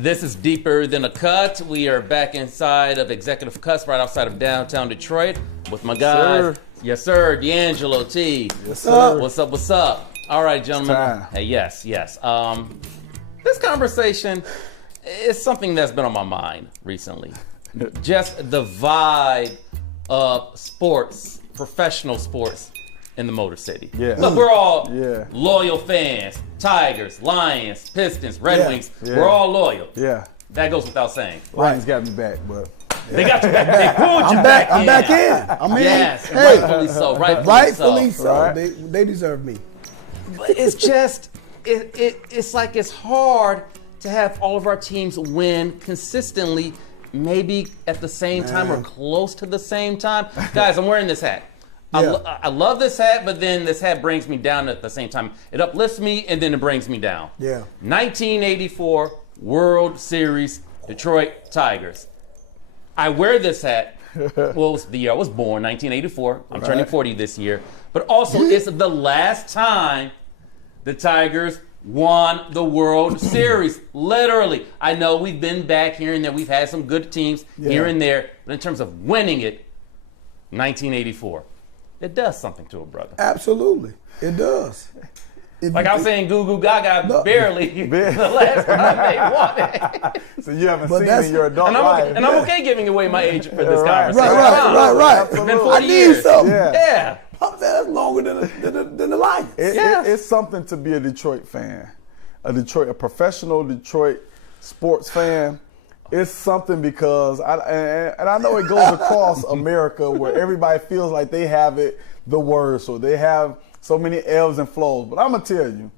This is Deeper Than a Cut. We are back inside of Executive Cuts right outside of downtown Detroit with my guys. Yes, sir. D'Angelo T. Yes, sir. What's up? What's up? All right, gentlemen. Hey, yes. This conversation is something that's been on my mind recently. Just the vibe of sports, professional sports in the Motor City. Yeah. Look, we're all loyal fans. Tigers, Lions, Pistons, Red Wings. Yeah. We're all loyal. Yeah. That goes without saying. Lions got me back, but they got you back. They pulled you back. I'm back in. I mean, yes, hey, rightfully so. Rightfully so. Right? They deserve me. But it's just, it's like it's hard to have all of our teams win consistently, maybe at the same time or close to the same time. Guys, I'm wearing this hat. Yeah. I love this hat, but then this hat brings me down at the same time. It uplifts me, and then it brings me down. Yeah. 1984 World Series, Detroit Tigers. I wear this hat. Well, the year I was born, 1984. I'm turning 40 this year. But also, it's the last time the Tigers won the World Series. Literally. I know we've been back here and there. We've had some good teams here and there. But in terms of winning it, 1984. It does something to a brother. Absolutely. It does. Like I was saying, Goo Goo Gaga barely the last time they won it. So you haven't seen it in your adult life. And I'm okay giving away my age for this conversation. Right. It's been 40 years. Something. Yeah. That's longer than the Lions. It's something to be a Detroit fan, a professional Detroit sports fan. It's something because I know it goes across America where everybody feels like they have it the worst, or they have so many ebbs and flows. But I'm gonna tell you,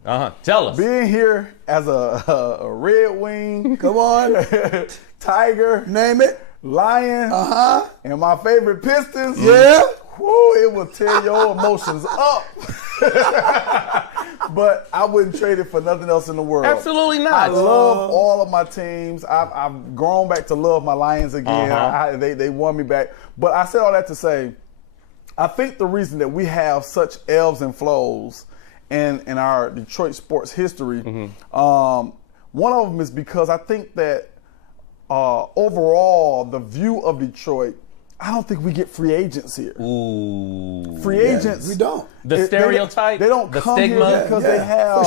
tell us. Being here as a Red Wing, come on, Tiger, name it, Lion, and my favorite Pistons, it will tear your emotions up. But I wouldn't trade it for nothing else in the world. Absolutely not. I love all of my teams. I've grown back to love my Lions again. They won me back. But I said all that to say, I think the reason that we have such ebbs and flows in our Detroit sports history, one of them is because I think that overall the view of Detroit, I don't think we get free agents here. Ooh. Free agents. We don't. The stereotype. They don't come stigma. here because they have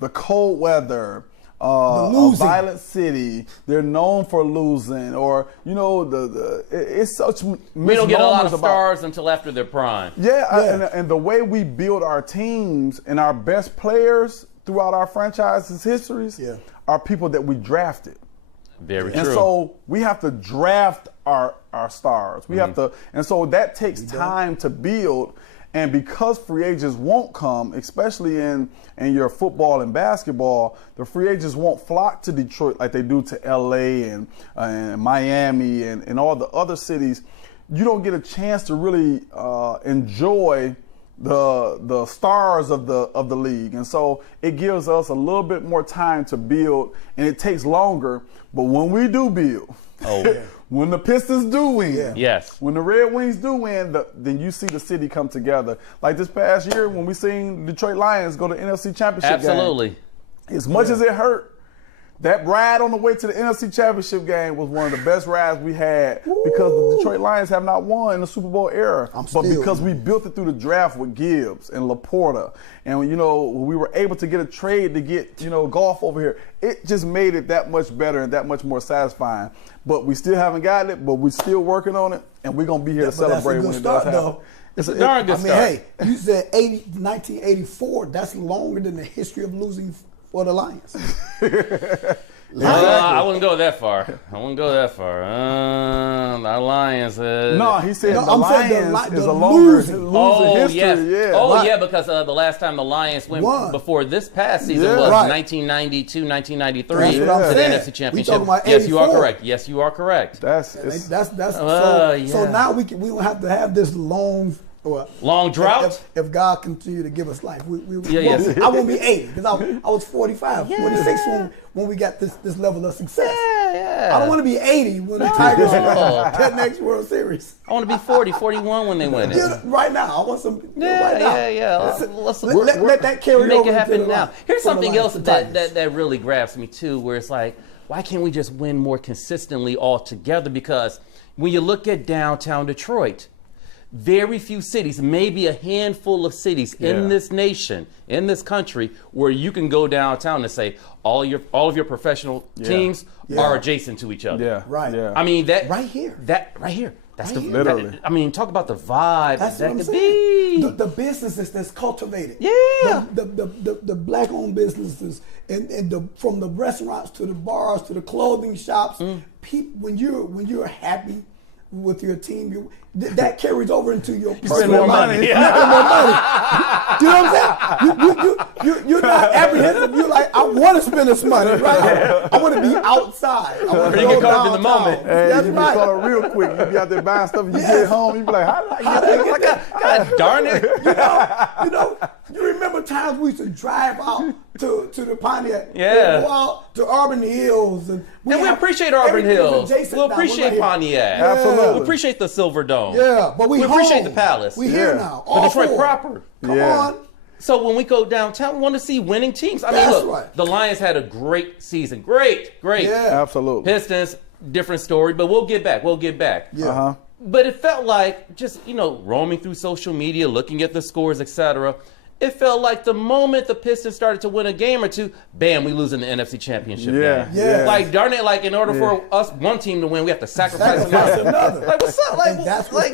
the cold weather, a violent city. They're known for losing, or it's such. We don't get a lot of stars until after their prime. And the way we build our teams and our best players throughout our franchise's histories are people that we drafted. Very true. And so we have to draft our stars. We have to, and so that takes time to build. And because free agents won't come, especially in your football and basketball, the free agents won't flock to Detroit like they do to LA and Miami and all the other cities. You don't get a chance to really enjoy the stars of the league. And so it gives us a little bit more time to build, and it takes longer. But when we do build, when the Pistons do win, when the Red Wings do win, then you see the city come together. Like this past year when we seen Detroit Lions go to the NFC Championship game. As much as it hurt, that ride on the way to the NFC Championship game was one of the best rides we had because the Detroit Lions have not won in the Super Bowl era. But because we built it through the draft with Gibbs and Laporta, and we were able to get a trade to get golf over here, it just made it that much better and that much more satisfying. But we still haven't gotten it, but we're still working on it, and we're gonna be here to celebrate when it does happen. It's a darn good start. Hey, you said 1984. That's longer than the history of losing for the Lions. I wouldn't go that far. The Lions. No, he said the Lions is a longer history. Because the last time the Lions went before this past season was 1992, 1993 to the NFC Championship. Yes, you are correct. So now we don't have to have this long drought. If God continue to give us life, I won't be 80 because I was 45, 46 when we got this level of success. Yeah. I don't want to be 80 when the Tigers win that next World Series. I want to be 40, 41 when they win it. Yeah, right now, I want some. Right now. Yeah. Let that carry make over it happen into the now. line. Here's From the something line else to that Tigers. really grabs me too, where it's like, why can't we just win more consistently all together? Because when you look at downtown Detroit, very few cities, maybe a handful of cities in this nation, in this country, where you can go downtown and say all of your professional teams are adjacent to each other. Yeah. Right. Yeah. I mean that Right here. That's Right here. Literally. I mean, talk about the vibe That's that what I'm could saying. be. The businesses that's cultivated. Yeah. The black-owned businesses and from the restaurants to the bars to the clothing shops. When you're happy with your team, that carries over into your Personal money. You spend more money. You know what I'm saying? You're not apprehensive. You're like, I want to spend this money, right? I want to be outside. I want to You go get caught up in the downtown. moment. Hey, That's you be right. caught up real quick. You be out there buying stuff. You get home, you be like, how did I get this? God darn it. You remember times we used to drive out to the Pontiac, Yeah. and go out to Auburn Hills, and We have appreciate Auburn everything's Hills. adjacent We now. appreciate We're right Pontiac. here. Absolutely. We appreciate the Silver Dome. Yeah, but we appreciate home. the Palace. We here Yeah. now. But All Detroit four. proper. Come Yeah. on. So when we go downtown, we want to see winning teams. I mean, That's look, right. the Lions had a great season. Great. Yeah. Absolutely. Pistons, different story, but we'll get back. Yeah. Uh-huh. But it felt like just, roaming through social media, looking at the scores, etc. It felt like the moment the Pistons started to win a game or two, bam, we lose in the NFC Championship Yeah. game. Yeah. Like, darn it, like in order for us, one team to win, we have to sacrifice Sacrifice another. another. Like, what's up? And that's what-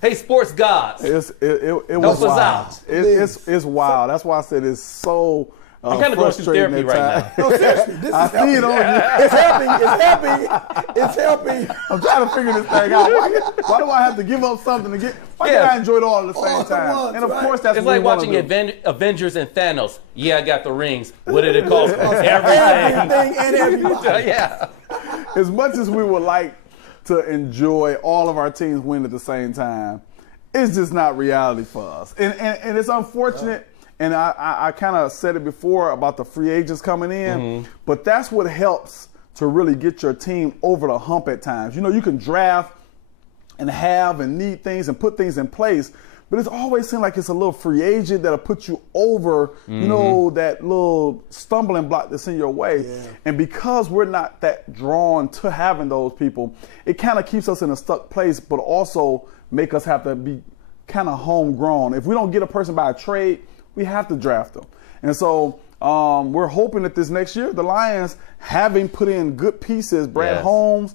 Hey, sports gods. It Help was us wild. out. It's wild. That's why I said it's so I'm kind of going through frustrating therapy at right times. now. No, seriously, this is I see helping. it on you. It's helping. It's helping. I'm trying to figure this thing out. Why do I have to give up something to get? Why can't I enjoy it all at the All same at time? once, And of right. course, that's It's what like we wanna watching do. Avengers and Thanos. Yeah, I got the rings. What did it cost? Everything. Everything and everybody. Yeah. As much as we would like to enjoy all of our teams win at the same time, it's just not reality for us. And it's unfortunate. And I kind of said it before about the free agents coming in, but that's what helps to really get your team over the hump at times. You can draft and have and need things and put things in place, but it's always seemed like it's a little free agent that'll put you over, that little stumbling block that's in your way. Yeah. And because we're not that drawn to having those people, it kind of keeps us in a stuck place, but also make us have to be kind of homegrown. If we don't get a person by a trade, we have to draft them. And so we're hoping that this next year, the Lions, having put in good pieces, Brad Yes. Holmes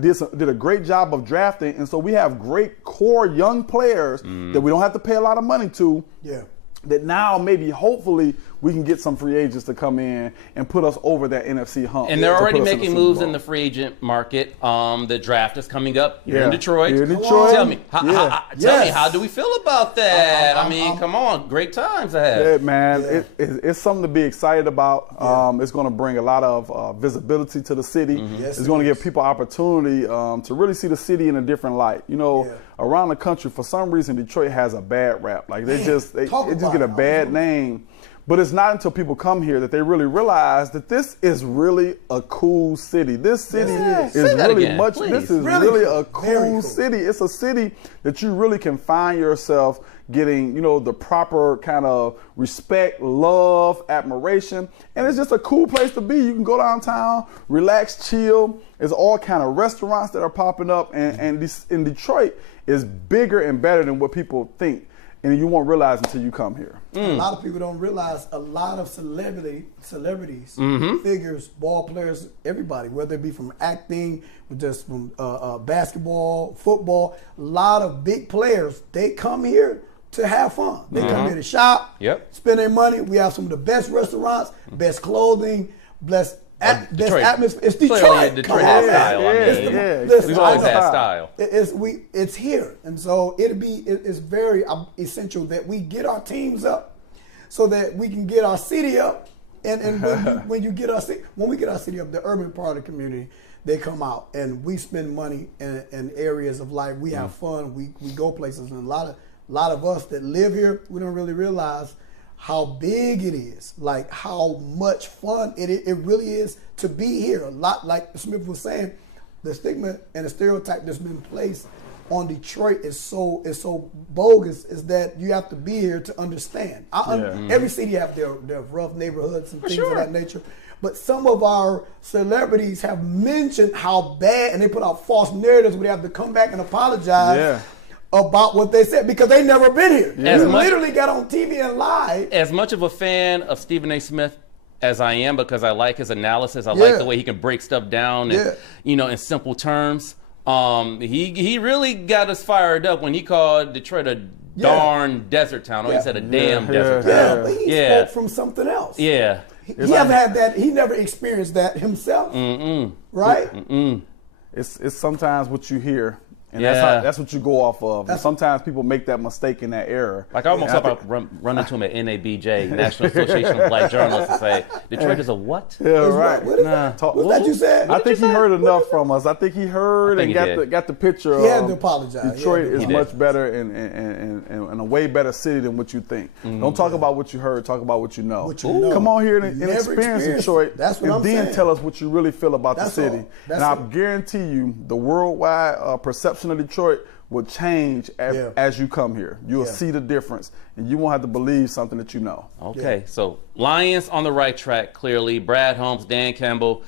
did a great job of drafting. And so we have great core young players that we don't have to pay a lot of money to. Yeah. That now maybe hopefully we can get some free agents to come in and put us over that NFC hump. And they're to already put us making Super moves Bowl. in the free agent market. The draft is coming up here in Yeah. Detroit. Here in Detroit. Tell me, Yeah. tell me, Yes. how do we feel about that? I mean, come on, great times ahead. Yeah, man, Yeah. it's something to be excited about. It's going to bring a lot of visibility to the city. Yes, It's going to it give people opportunity to really see the city in a different light. Around the country, for some reason, Detroit has a bad rap. Like they just talk get about a it. bad name. But it's not until people come here that they really realize that this is really a cool city. This city Yes. is Say that really again, much. please. This is Really really cool. a Very cool cool. city. It's a city that you really can find yourself getting, the proper kind of respect, love, admiration, and it's just a cool place to be. You can go downtown, relax, chill. There's all kind of restaurants that are popping up, and this in Detroit is bigger and better than what people think, and you won't realize until you come here. A lot of people don't realize a lot of celebrities, figures, ball players, everybody, whether it be from acting, just from basketball, football, a lot of big players, they come here to have fun. They come here to shop, spend their money. We have some of the best restaurants, best clothing, best Detroit. atmosphere. It's Detroit. Clearly a Detroit Come on, style. man. I mean, It's the- yeah. listen, we've always I know- had style. It's here, and so it's very essential that we get our teams up, so that we can get our city up. And when we get our city up, the urban part of the community, they come out and we spend money in areas of life. We have fun. We go places, and a lot of us that live here, we don't really realize how big it is, like how much fun it really is to be here. A lot, like Smith was saying, the stigma and the stereotype that's been placed on Detroit is so bogus, is that you have to be here to understand. Every city have their rough neighborhoods and things of that nature. But some of our celebrities have mentioned how bad, and they put out false narratives where they have to come back and apologize about what they said because they never been here. They literally got on TV and lied. As much of a fan of Stephen A. Smith as I am, because I like his analysis, I like the way he can break stuff down and, in simple terms. He really got us fired up when he called Detroit a darn desert town. He said a damn desert town. But he spoke from something else. Yeah. He hasn't had that. He never experienced that himself. Right? It's sometimes what you hear. And that's what you go off of. And sometimes people make that mistake and that error. Like I almost run into him at NABJ, National Association of Black Journalists, and say, Detroit is a what? Yeah, right. What is that? What's that you said? I think he heard enough from us. I think he heard and got the picture. He had to apologize. Detroit is much better and a way better city than what you think. Don't talk about what you heard. Talk about what you know. What you know. Come on here and experience Detroit. That's what I'm then saying. tell us what you really feel about the city. And I guarantee you, the worldwide perception of Detroit will change as you come here. You'll see the difference, and you won't have to believe something that you know. Okay, so Lions on the right track, clearly. Brad Holmes, Dan Campbell,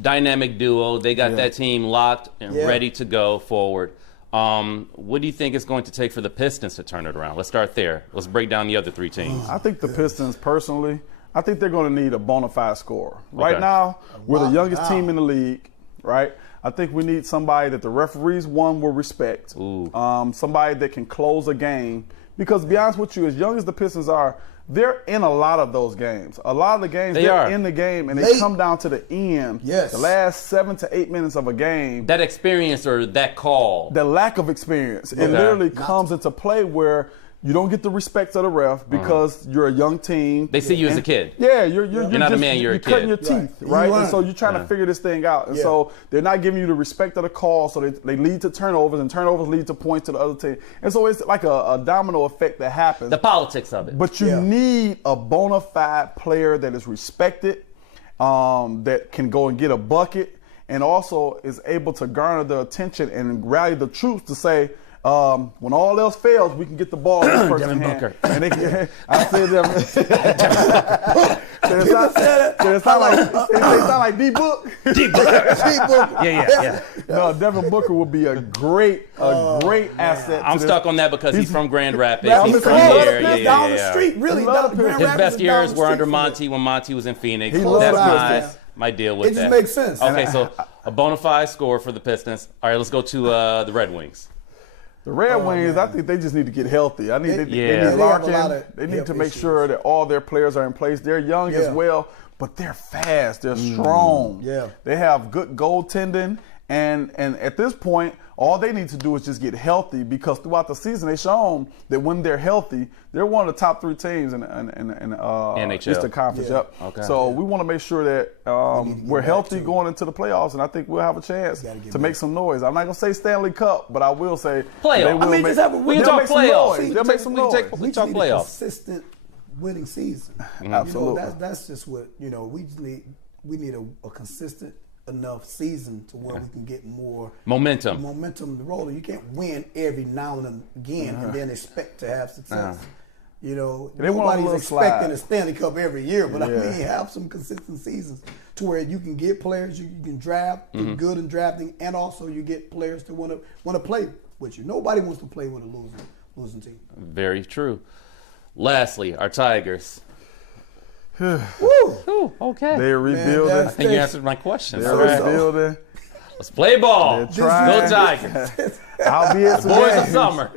dynamic duo. They got that team locked and ready to go forward. What do you think it's going to take for the Pistons to turn it around? Let's start there. Let's break down the other three teams. I think the Pistons, personally, I think they're going to need a bona fide scorer. Right now, we're the youngest team in the league, right? I think we need somebody that the referees, will respect. Somebody that can close a game. Because to be honest with you, as young as the Pistons are, they're in a lot of those games. A lot of the games, they're in the game, and they come down to the end. The last 7 to 8 minutes of a game. That experience or that call. The lack of experience. It literally comes into play where you don't get the respect of the ref because you're a young team. They see you as a kid. Yeah, you're not a man, you're a kid. You're cutting your teeth, right? And so you're trying to figure this thing out. And so they're not giving you the respect of the call, so they lead to turnovers, and turnovers lead to points to the other team. And so it's like a domino effect that happens. The politics of it. But you need a bona fide player that is respected, that can go and get a bucket, and also is able to garner the attention and rally the troops to say, when all else fails, we can get the ball in this person's hand. Booker. And they can, I said them. It sound like D-Book. D-Book. Yeah. No, Devin Booker would be a great asset. I'm stuck on that because he's from Grand Rapids. He's from here. Down the street, really. His best years were under Monty when Monty was in Phoenix. That's my deal with that. It just makes sense. Okay, so a bona fide score for the Pistons. All right, let's go to the Red Wings. The Red Wings, I think they just need to get healthy. They need Larkin. They need to make sure that all their players are in place. They're young as well, but they're fast. They're strong. They have good goaltending. And at this point, all they need to do is just get healthy, because throughout the season they've shown that when they're healthy, they're one of the top 3 teams in NHL. Eastern Conference. Okay. So we want to make sure that we're healthy going into the playoffs, and I think we'll have a chance to make some noise. I'm not going to say Stanley Cup, but I will say playoffs. We can talk playoffs. They'll make some noise. We talk need playoffs. A consistent winning season. Absolutely. That's just what we need a consistent enough season to where we can get more momentum rolling. You can't win every now and again and then expect to have success. Nobody's expecting a Stanley Cup every year, but I mean, have some consistent seasons to where you can get players you can draft, get good in drafting, and also you get players to want to play with you. Nobody wants to play with a losing team. Very true. Lastly, our Tigers. Woo! Okay. They're rebuilding. I think you answered my question. They're rebuilding. Let's play ball. They're trying. Go Tigers. I'll be at some Boys games. of summer.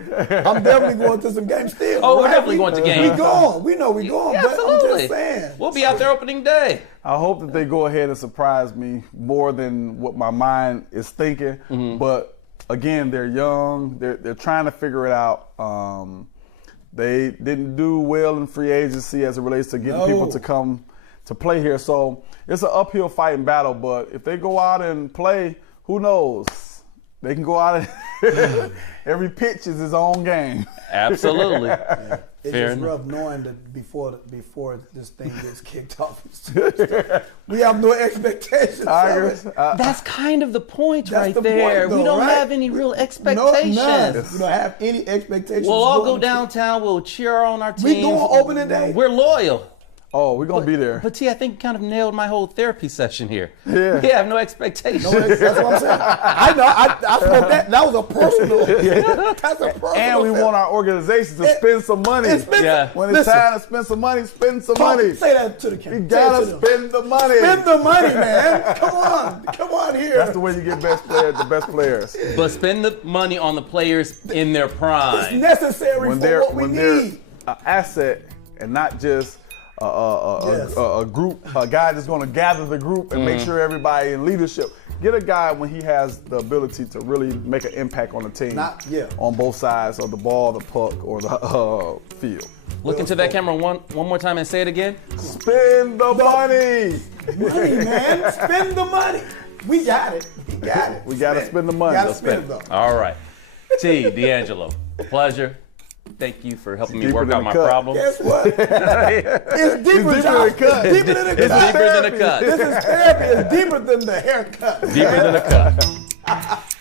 I'm definitely going to some games still. Oh, we're definitely going to games. We going. We know we're going. Yeah, but absolutely. I'm just saying. We'll be out there opening day. I hope that they go ahead and surprise me more than what my mind is thinking. But again, they're young. They're trying to figure it out. They didn't do well in free agency as it relates to getting people to come to play here. So it's an uphill fighting battle. But if they go out and play, who knows? They can go out and every pitch is his own game. Absolutely. It's Fair just enough. rough knowing that before this thing gets kicked off. We have no expectations. Tigers. That's kind of the point That's right the there. point, though, we don't right? have any real No, expectations. none. We don't have any expectations. We'll all going go downtown. We'll cheer on our team. We going opening day. We're loyal. Oh, we're gonna be there. But T, I think you kind of nailed my whole therapy session here. Yeah. We have no expectations. That's what I'm saying. I know. I spoke that. That was a personal. That's a personal. And we want our organization to spend some money. Yeah. When it's time to spend some money, spend some money. Say that to the camera. You gotta spend the money. Spend the money, man. Come on here. That's the way you get the best players. But spend the money on the players in their It's prime. necessary for what we need. An asset and not just a group, a guy that's going to gather the group and make sure everybody in leadership. Get a guy when he has the ability to really make an impact on the team, on both sides of the ball, the puck, or the field. Look into that camera one more time and say it again. Spend the money. Money, man. Spend the money. We got it. We got to spend the money. Gotta spend it, though. All right. T, D'Angelo, pleasure. Thank you for helping me Deeper work than out the my cut. problems. Guess what? It's deeper than Josh. the cut. It's deeper than the It's cut. deeper than the cut. This is therapy. It's deeper than the haircut. Deeper than the cut.